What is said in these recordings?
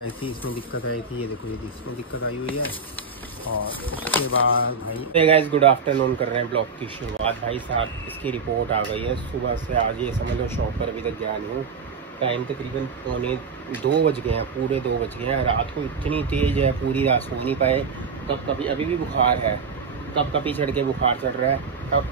आई थी, इसमें दिक्कत आई थी। ये देखो, ये इसमें दिक्कत आई हुई है। और उसके बाद भाई गाइस गुड आफ्टरनून कर रहे हैं ब्लॉग की शुरुआत। भाई साहब इसकी रिपोर्ट आ गई है सुबह से। आज ये समझ लो शॉप पर अभी तक गया नहीं हूँ। टाइम तकरीबन 2 बज गए हैं, पूरे 2 बज गए हैं। रात को इतनी तेज़ है, पूरी रात सो नहीं पाए। कब कभी अभी भी बुखार है, कब कभी चढ़ के बुखार चढ़ रहा है तब।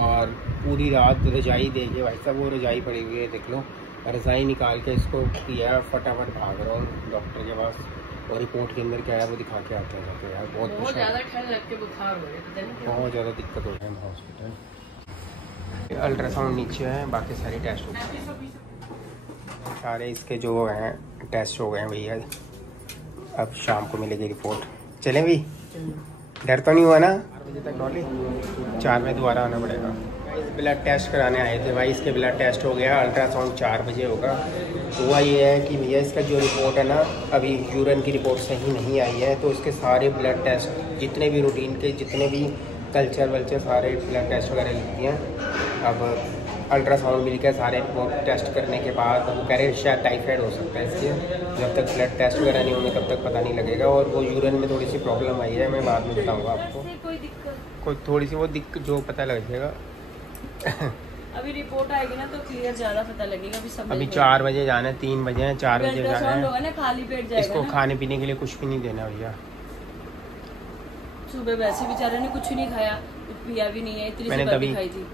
और पूरी रात रजाई देखिए भाई साहब, वो रजाई पड़ी हुई है, देख लो। रजाई निकाल के इसको किया, फटाफट भाग रहा हूँ डॉक्टर के पास। और रिपोर्ट के अंदर क्या है वो दिखा के आते हैं। तो यार बहुत ज़्यादा ठंड लग के बुखार हो रहा है, बहुत ज़्यादा दिक्कत हो रही है हॉस्पिटल। अल्ट्रासाउंड नीचे है, बाकी सारी टेस्ट हो गए सारे। इसके जो हैं टेस्ट हो गए हैं भैया। अब शाम को मिलेगी रिपोर्ट। चलें भी, डर तो नहीं हुआ ना? 4 बजे तक डॉली, 4 बजे दोबारा आना पड़ेगा। ब्लड टेस्ट कराने आए थे भाई, इसके ब्लड टेस्ट हो गया। अल्ट्रासाउंड 4 बजे होगा। हुआ ये है कि भैया इसका जो रिपोर्ट है ना, अभी यूरिन की रिपोर्ट सही नहीं आई है। तो इसके सारे ब्लड टेस्ट जितने भी रूटीन के जितने भी कल्चर वल्चर सारे ब्लड टेस्ट वगैरह लिख दिए हैं। अब अल्ट्रासाउंड मिल के सारे रिपोर्ट टेस्ट करने के बाद वो कह रहे शायद टाइफाइड हो सकता है, इसलिए जब तक ब्लड टेस्ट वगैरह नहीं होंगे तब तक पता नहीं लगेगा। और वो यूरिन में थोड़ी सी प्रॉब्लम आई है, मैं बाद में बताऊँगा आपको। कोई थोड़ी सी वो दिक्कत जो पता लग जाएगा। अभी रिपोर्ट आएगी ना तो क्लियर ज़्यादा पता लगेगा। अभी 4 बजे जाना है, 3 बजे हैं, 4 बजे जाना है ना, खाली पेट जाएगा। इसको खाने पीने के लिए कुछ भी नहीं देना भैया। सुबह वैसे बेचारे ने कुछ नहीं खाया, कुछ पिया भी नहीं है, इतनी मैंने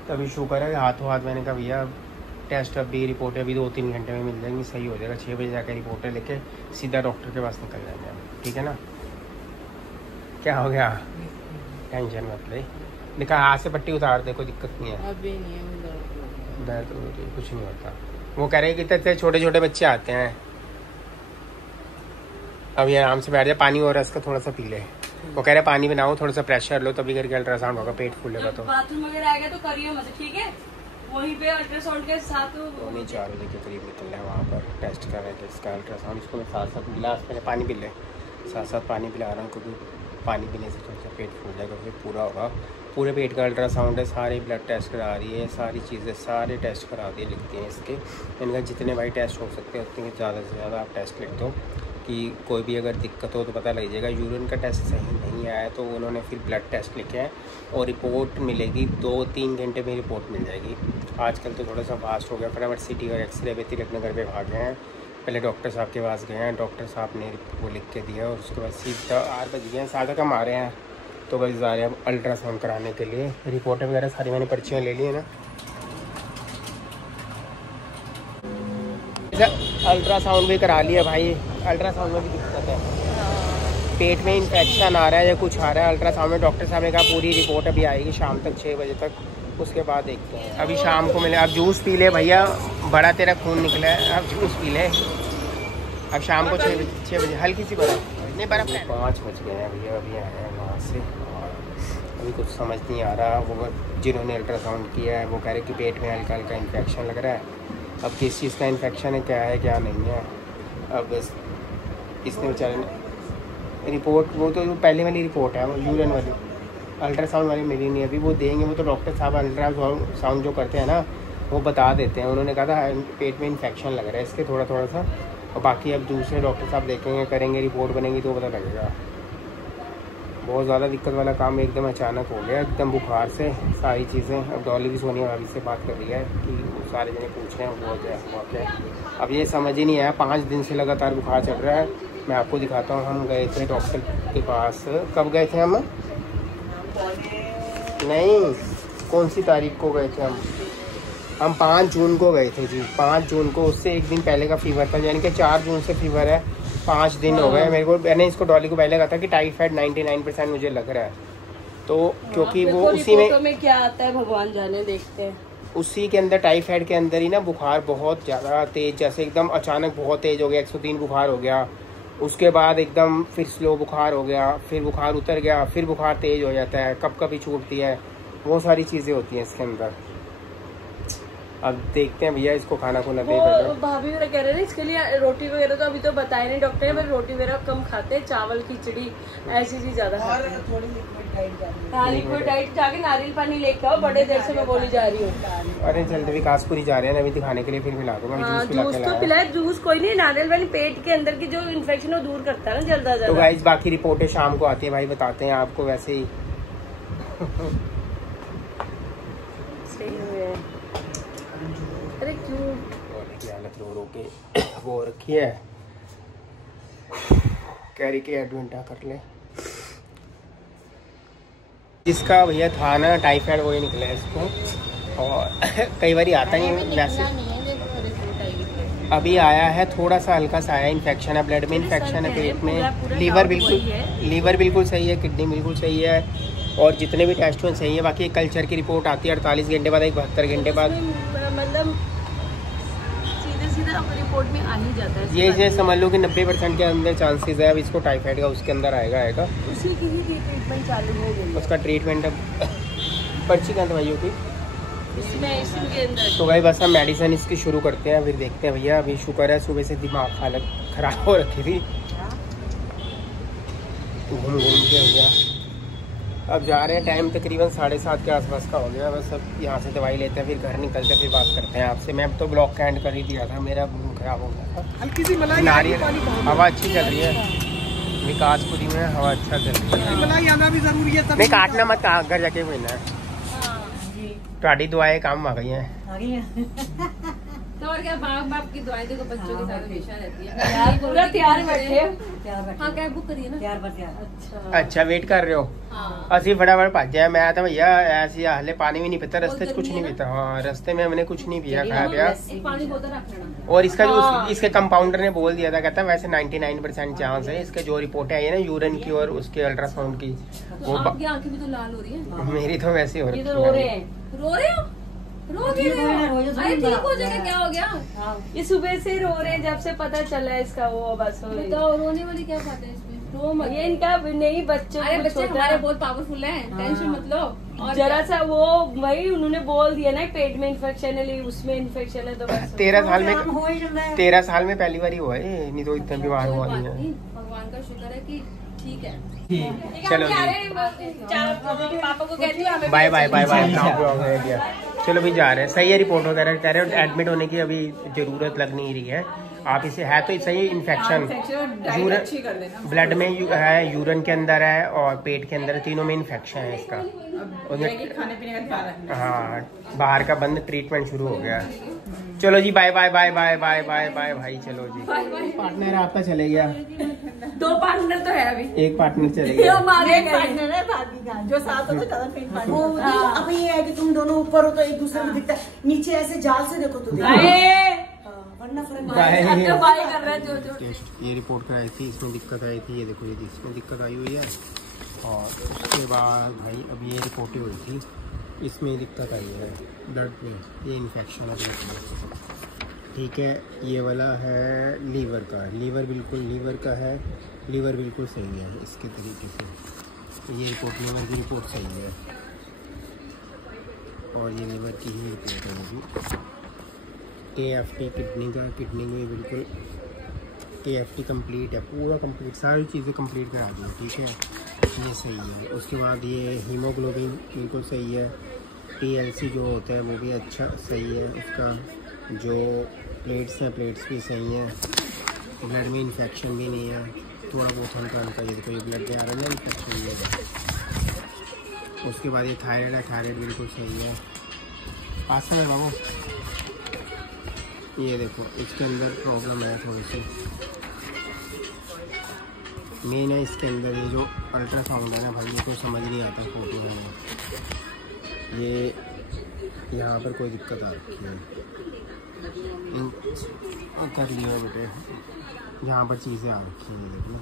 तभी शुक्र है हाथों हाथ मैंने कहा भैया टेस्ट अभी रिपोर्टें अभी 2-3 घंटे में मिल जाएंगी, सही हो जाएगा। 6 बजे जाकर रिपोर्टें लेके सीधा डॉक्टर के पास निकल जाएंगे हम, ठीक है ना? क्या हो गया, टेंशन मत ले। देखा हाथ से पट्टी उतार दे, कोई दिक्कत नहीं है। अभी नहीं है दर्द कुछ नहीं होता। वो कह रहे हैं कि इतने छोटे छोटे बच्चे आते हैं। अब ये आराम से बैठ जाए, पानी और रस का थोड़ा सा पी ले। वो कह रहे हैं पानी बनाओ, थोड़ा सा प्रेशर लो, तभी करके अल्ट्रासाउंड होगा, पेट फूलेगा। तो बाथरूम वगैरह आएगा तो करिए मत, ठीक है? वहीं पे अल्ट्रासाउंड के साथ 4 बजे के करीब निकलना है वहाँ पर टेस्ट कर रहे थे इसका अल्ट्रासाउंड। इसको मैं साथ गिलास मैंने पानी पी ले, साथ पानी पिला रहा हूँ, क्योंकि पानी पीने से थोड़ा सा पेट फूल जाएगा, फिर पूरा होगा। पूरे पेट का अल्ट्रासाउंड है, सारे ब्लड टेस्ट करा रही है, सारी चीज़ें सारे टेस्ट करा दिए, लिखते हैं इसके। इनका जितने भाई टेस्ट हो सकते हैं उतने ज़्यादा से ज़्यादा आप टेस्ट लिख दो, कि कोई भी अगर दिक्कत हो तो पता लग जाएगा। यूरिन का टेस्ट सही नहीं आया तो उन्होंने फिर ब्लड टेस्ट लिखे हैं और रिपोर्ट मिलेगी 2-3 घंटे में रिपोर्ट मिल जाएगी। आजकल तो थोड़ा सा फास्ट हो गया, फटाफट सिटी और एक्सरे पे तिलक नगर पे भाग गए हैं। पहले डॉक्टर साहब के पास गए हैं, डॉक्टर साहब ने वो लिख के दिया और उसके बाद सीधा 8 बज गए हैं, सादा कम आ रहे हैं। तो बस जा रहे हैं अब अल्ट्रासाउंड कराने के लिए। रिपोर्ट वगैरह सारी मैंने पर्चियाँ ले ली है ना। अल्ट्रासाउंड भी करा लिया भाई। अल्ट्रासाउंड में भी दिक्कत है, पेट में इन्फेक्शन आ रहा है या कुछ आ रहा है। अल्ट्रासाउंड में डॉक्टर साहब ने कहा पूरी रिपोर्ट अभी आएगी शाम तक 6 बजे तक, उसके बाद देखते हैं। अभी शाम को मिले। अब जूस पी ले भैया, बड़ा तेरा खून निकला है, अब जूस पी ले। अब शाम को 6 बजे हल्की सी बर्फ़ नहीं, बर्फ़ 5 बज गए हैं भैया, अभी आए हैं वहाँ से। और अभी कुछ समझ नहीं आ रहा। वो जिन्होंने अल्ट्रासाउंड किया है वो कह रहे कि पेट में हल्का हल्का इन्फेक्शन लग रहा है। अब किस चीज़ का इन्फेक्शन है, क्या है क्या नहीं है। अब इसने बेचारे ने रिपोर्ट, वो तो पहले वाली रिपोर्ट है, वो यूरिन वाली, अल्ट्रासाउंड वाली मिली नहीं अभी। वो देंगे, वो तो डॉक्टर साहब अल्ट्रासाउंड जो करते हैं ना वो बता देते हैं। उन्होंने कहा था पेट में इन्फेक्शन लग रहा है इसके थोड़ा थोड़ा सा। और बाकी अब दूसरे डॉक्टर साहब देखेंगे, करेंगे, रिपोर्ट बनेगी तो पता लगेगा। बहुत ज़्यादा दिक्कत वाला काम एकदम अचानक हो गया, एकदम बुखार से सारी चीज़ें। अब डॉली भी सोनिया भाभी से बात कर रही है कि वो सारे जने पूछ रहे हैं हुआ क्या। अब ये समझ ही नहीं आया, 5 दिन से लगातार बुखार चल रहा है। मैं आपको दिखाता हूँ, हम गए थे डॉक्टर के पास। कब गए थे हम? नहीं, कौन सी तारीख को गए थे हम 5 जून को गए थे जी, 5 जून को। उससे एक दिन पहले का फीवर था, यानी कि 4 जून से फीवर है। 5 दिन हो गए मेरे को। मैंने इसको डॉली को पहले कहा था कि टाइफाइड 99% मुझे लग रहा है। तो क्योंकि वो उसी में क्या आता है भगवान जाने, देखते हैं। उसी के अंदर टाइफाइड के अंदर ही ना बुखार बहुत ज़्यादा तेज़, जैसे एकदम अचानक बहुत तेज़ हो गया, 103 बुखार हो गया। उसके बाद एकदम फिर स्लो बुखार हो गया, फिर बुखार उतर गया, फिर बुखार तेज़ हो जाता है, कब कभी छूटती है, वो सारी चीज़ें होती हैं इसके अंदर। अब देखते हैं भैया इसको खाना खुना दे। वो भाभी वगैरह कह रहे हैं इसके लिए रोटी वगैरह तो अभी तो बताए नहीं डॉक्टर ने, पर रोटी वगैरह कम खाते हैं, चावल खिचड़ी ऐसी चीज ज्यादा खाते हैं। थोड़ी लिक्विड डाइट हाँ लिक्विड डाइट जाके नारियल पानी लेके आओ, बड़े देर से मैं बोली जा रही हूँ। अरे जल्दी विकासपुरी जा रहे हैं अभी दिखाने के लिए, फिर मिला दूंगा। जूस तो पिलाए, जूस कोई नहीं, नारियल पानी पेट के अंदर की जो इन्फेक्शन है दूर करता है ना जल्द से जल्द। तो गाइस बाकी रिपोर्टें शाम को आती है भाई, बताते हैं आपको वैसे ही। सही हुए। अरे क्यों की हालत रो रो के वो रखी है, कैरी के एडमिट कर ले। जिसका भैया था ना टाइफाइड वो ही निकला है इसको, और कई बार आता ही वैसे अभी आया है, थोड़ा सा हल्का सा आया, इन्फेक्शन है ब्लड में, इन्फेक्शन है पेट में, लीवर बिल्कुल सही है, किडनी बिल्कुल सही है, और जितने भी टेस्ट हुए सही है। बाकी कल्चर की रिपोर्ट आती है 48 घंटे बाद, 72 घंटे बाद, मतलब सीधा रिपोर्ट में आ नहीं जाता है। ये समझ लो कि 90% के अंदर चांसेस है अब इसको टाइफाइड का, उसके अंदर आएगा। उसी की ही ट्रीटमेंट चालू हो गई, उसका ट्रीटमेंट अब पर्ची कहाँ दवाइयों की इसमें के अंदर। तो भाई बस हम मेडिसिन इसकी शुरू करते हैं, फिर देखते हैं भैया। अभी शुक्र है सुबह से दिमाग हालत ख़राब हो रखी थी, घूम घूम के हो गया। अब जा रहे हैं, टाइम तकरीबन 7:30 के आसपास का हो गया। बस अब यहाँ से दवाई लेते हैं, फिर घर निकलते हैं, फिर बात करते हैं आपसे। मैं अब तो ब्लॉग का एंड कर ही दिया था, मेरा मूड ख़राब हो गया था। हल्की सी मलाई नारियल हवा अच्छी चल रही है, विकासपुरी में हवा अच्छा चल रही है। मलाई आना भी जरूरी है, नहीं काटना मत, कहाँ घर जाके पीना है। ਤੁਹਾਡੀ ਦੁਆएं काम आ गई हैं। तो और क्या, बाप की दुआएं देखो बच्चों के साथ हमेशा रहती है। पूरा तैयार बैठे। हाँ कैब बुक करिए ना। अच्छा वेट कर रहे हो? असि फटाफट भज जाए। मैं तो भैया ऐसे हाले पानी भी नहीं पीता, रास्ते कुछ नहीं पीता। हाँ रास्ते में हमने कुछ नहीं पिया, खाया पिया। और इसका जो इसके कंपाउंडर ने बोल दिया था, कहता है वैसे 99% चांस है। इसके जो रिपोर्ट है ना यूरिन की और उसके अल्ट्रासाउंड की, वो आंखें भी तो लाल हो रही है। मेरी तो वैसे हो रही है। रो रहे हो? अरे ठीक हो जाएगा, क्या हो गया? ये सुबह से रो रहे हैं, जब से पता चला है इसका वो बस हो रही। तो रोने वाली क्या बात है इसमें? रो मत, ये इनका नहीं बच्चों हमारे बहुत पावरफुल है, टेंशन मत लो। और जरा सा वो वही उन्होंने बोल दिया ना पेट में इन्फेक्शन है, उसमें इन्फेक्शन है तो बस 13 साल में पहली बार ही हुआ है, नहीं तो इतना बीमार हुआ नहीं है। भगवान का शुक्र है कि ठीक है। चलो पापा को कहती हूँ बाय बाय बाय बाय। चलो भी जा रहे हैं, सही है रिपोर्ट वगैरह कह रहे हो, एडमिट होने की अभी जरूरत लग नहीं रही है। आप इसे है तो सही इन्फेक्शन ब्लड में है, यूरिन के अंदर है और पेट के अंदर, तीनों में इन्फेक्शन है इसका। खाने पीने का हाँ बाहर का बंद, ट्रीटमेंट शुरू हो गया। चलो जी bye bye bye bye bye bye bye भाई। चलो जी पार्टनर आपका चले गया, 2 पार्टनर तो है अभी, एक पार्टनर चले गया। पार्टनर है भाभी का, जो साथ हो तो ज्यादा फिट पार्टनर। अब ये है कि तुम दोनों ऊपर हो तो एक दूसरे को दिखता है, नीचे ऐसे जाल से देखो तो वरना बाय कर रहे थे। ये रिपोर्ट कराई थी, इसमें दिक्कत आई थी, ये देखो ये इसमें दिक्कत आई हुई है। और उसके बाद भाई अब ये रिपोर्टें हुई थी, इसमें दिक्कत आई है ब्लड में, ये इन्फेक्शन है ठीक है। ये वाला है लीवर का, लीवर का है, लीवर बिल्कुल सही है इसके तरीके से। ये रिपोर्ट लीवर की रिपोर्ट सही है, और ये लीवर की ही रिपोर्ट है अभी। KFT किडनी का, किडनी में बिल्कुल KFT कंप्लीट है, पूरा कंप्लीट, सारी चीज़ें कंप्लीट करा दी ठीक है, ये सही है। उसके बाद ये हीमोग्लोबिन बिल्कुल सही है, TLC जो होता है वो भी अच्छा सही है, उसका जो प्लेट्स हैं प्लेट्स भी सही हैं, ब्लड में इन्फेक्शन भी नहीं है, थोड़ा बहुत हल्का ये देखो ये ब्लड में आ रहा है इन्फेक्शन नहीं है। उसके बाद ये थायराइड है, थायराइड बिल्कुल सही है। पास है बाबू, ये देखो इसके अंदर प्रॉब्लम है थोड़ी सी, मेन है इसके अंदर ये जो अल्ट्रासाउंड है ना भाई, ये तो समझ नहीं आता फोटो में, ये यहाँ पर कोई दिक्कत आ रखी है, कर लिया बेटे, यहाँ पर चीज़ें आ रखी हैं देखो,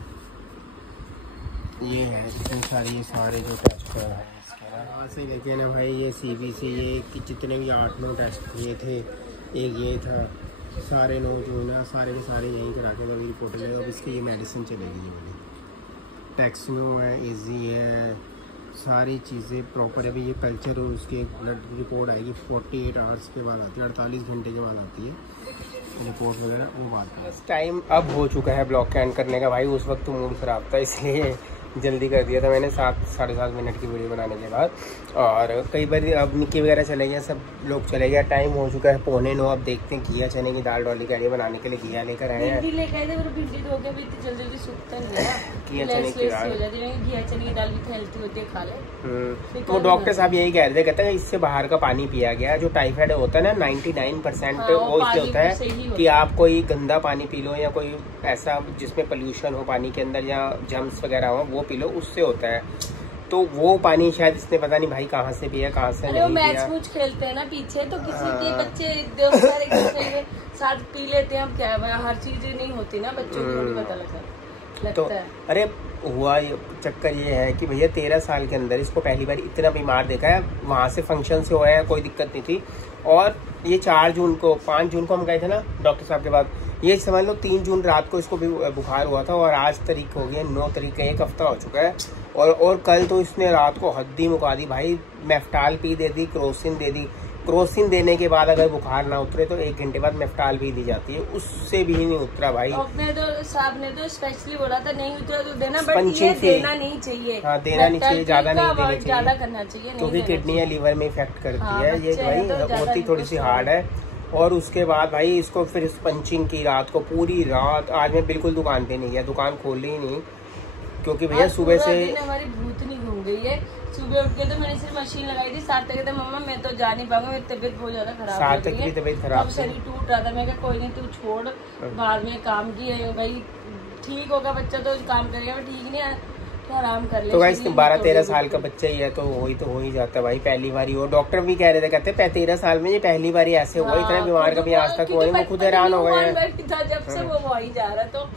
ये है इतनी सारी, ये सारे जो टेस्ट है इसके यहाँ से देखिए ना भाई, ये CBC ये कि जितने भी 8-9 टेस्ट किए थे, एक ये था, सारे 9 जो है ना सारे के सारे यहीं करा के अभी रिपोर्ट ले, अब इसकी ये मेडिसिन चलेगी, ये वाली टैक्सनो है, इजी है, सारी चीज़ें प्रॉपर है। अभी ये कल्चर और उसकी एक ब्लड रिपोर्ट आएगी 48 आवर्स के बाद आती है, 48 घंटे के बाद आती है रिपोर्ट वगैरह, वो बात है। टाइम अब हो चुका है ब्लॉग के एंड करने का भाई। उस वक्त तो मूड ख़राब था इसलिए जल्दी कर दिया था मैंने 7 साढ़े 7 मिनट की वीडियो बनाने के बाद। और कई बार अब निक्की वगैरह चले गए, सब लोग चले गए, टाइम हो चुका है 8:45। अब देखते हैं घिया चने की दाल डॉली कह रही है बनाने के लिए, घिया लेकर आए हैं। भिंडी लेकर आए थे, भिंडी धो के भी इतनी जल्दी सूखता नहीं है। घिया चने की दाल, घिया चने की दाल भी हेल्थी होती है, खा ले। तो डॉक्टर साहब यही कह रहे थे, कहते हैं इससे बाहर का पानी पिया गया, जो टाइफाइड होता है ना 99% वो इससे होता है कि आप कोई गंदा पानी पी लो या कोई ऐसा जिसमें पोल्यूशन हो पानी के अंदर या जर्म्स वगैरह हो वो पी लो, उससे होता है। तो वो पानी शायद इसने पता नहीं भाई कहाँ से पिया कहाँ से नहीं पिया। मैच मूच खेलते हैं ना पीछे, तो किसी के बच्चे एक दूसरे के साथ पी लेते हैं। अब क्या है, हर चीज नहीं होती ना, बच्चों को नहीं पता लगता तो है। अरे हुआ चक्कर ये है कि भैया 13 साल के अंदर इसको पहली बार इतना बीमार देखा है। वहाँ से फंक्शन से हुआ है, कोई दिक्कत नहीं थी। और ये 4 जून को 5 जून को हम गए थे ना डॉक्टर साहब के बाद, ये समझ लो 3 जून रात को इसको भी बुखार हुआ था। और आज तारीख हो गई है 9 तारीख का, 1 हफ्ता हो चुका है। और कल तो इसने रात को हद्दी मुका दी भाई। मेफ्टाल पी दे दी, क्रोसिन दे दी। क्रोसिन देने के बाद अगर बुखार ना उतरे तो 1 घंटे बाद मेफ्टाल भी दी जाती है, उससे भी नहीं उतरा भाई। अपने तो साहब ने तो स्पेशली बोला था नहीं उतरा तो देना, बट ये देना नहीं चाहिए। हाँ देना नहीं चाहिए, ज्यादा नहीं देना चाहिए, ज्यादा करना चाहिए क्योंकि किडनी या लीवर में इफेक्ट करती है ये भाई, होती थोड़ी सी हार्ड है। और उसके बाद भाई इसको फिर पंचिंग की रात को, पूरी रात। आज मैं बिल्कुल दुकान पे नहीं गया, दुकान खोली ही नहीं, क्योंकि भैया सुबह से हमारी भूतनी घूम गई है। सुबह उठ के तो मैंने सिर्फ मशीन लगाई थी। सार्थक कहता मम्मा मैं तो जा नहीं पाऊंगा, मेरी तबीयत बहुत ज्यादा खराब है। सार्थक की तबीयत खराब, शरीर टूट रहा था। मैं कहा कोई नहीं तू छोड़, बाद में काम की है भाई, ठीक होगा बच्चा तो काम करेगा, ठीक नहीं है तो आराम कर ले। तो भाई 12-13 साल का बच्चा ही है तो हो ही जाता है भाई, पहली बार ही हो। डॉक्टर भी कह रहे थे, कहते 13 साल में ये पहली बार ही ऐसे हुआ, इतना बीमार कभी आज तक हुआ नहीं। वो खुद हैरान हो गए जब से वो ही जा रहा तो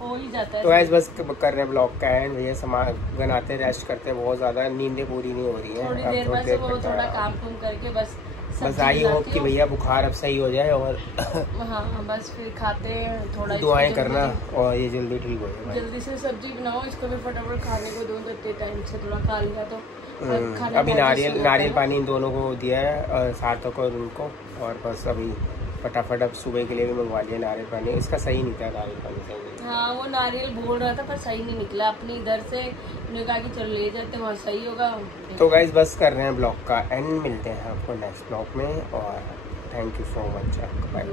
हो ही जाता है। तो ऐसे बस कर रहे हैं ब्लॉग का एंड। भैया सामान बनाते रेस्ट करते हैं, बहुत ज्यादा नींदें पूरी नहीं हो रही है। थोड़ी देर बाद वो थोड़ा काम करके बस आई हो कि भैया बुखार अब सही हो जाए। और हाँ बस फिर खाते हैं, थोड़ा दुआएं करना और ये जल्दी ठीक हो जाए। जल्दी से सब्जी बनाओ, इसको भी फटाफट खाने को दो, इतने टाइम से थोड़ा खा लिया तो अभी नारियल पानी इन दोनों को दिया है, सार्थक और उनको। और बस अभी फटाफट अब सुबह के लिए भी मंगवा लिया नारियल पानी। इसका सही नहीं था नारियल पानी, सही नहीं। हाँ वो नारियल बोल रहा था पर सही नहीं निकला। अपनी इधर से उन्होंने कहा कि चलो ले जाते वहाँ सही होगा। तो गाइस बस कर रहे हैं ब्लॉग का एंड, मिलते हैं आपको नेक्स्ट ब्लॉग में। और thank you so much, bye.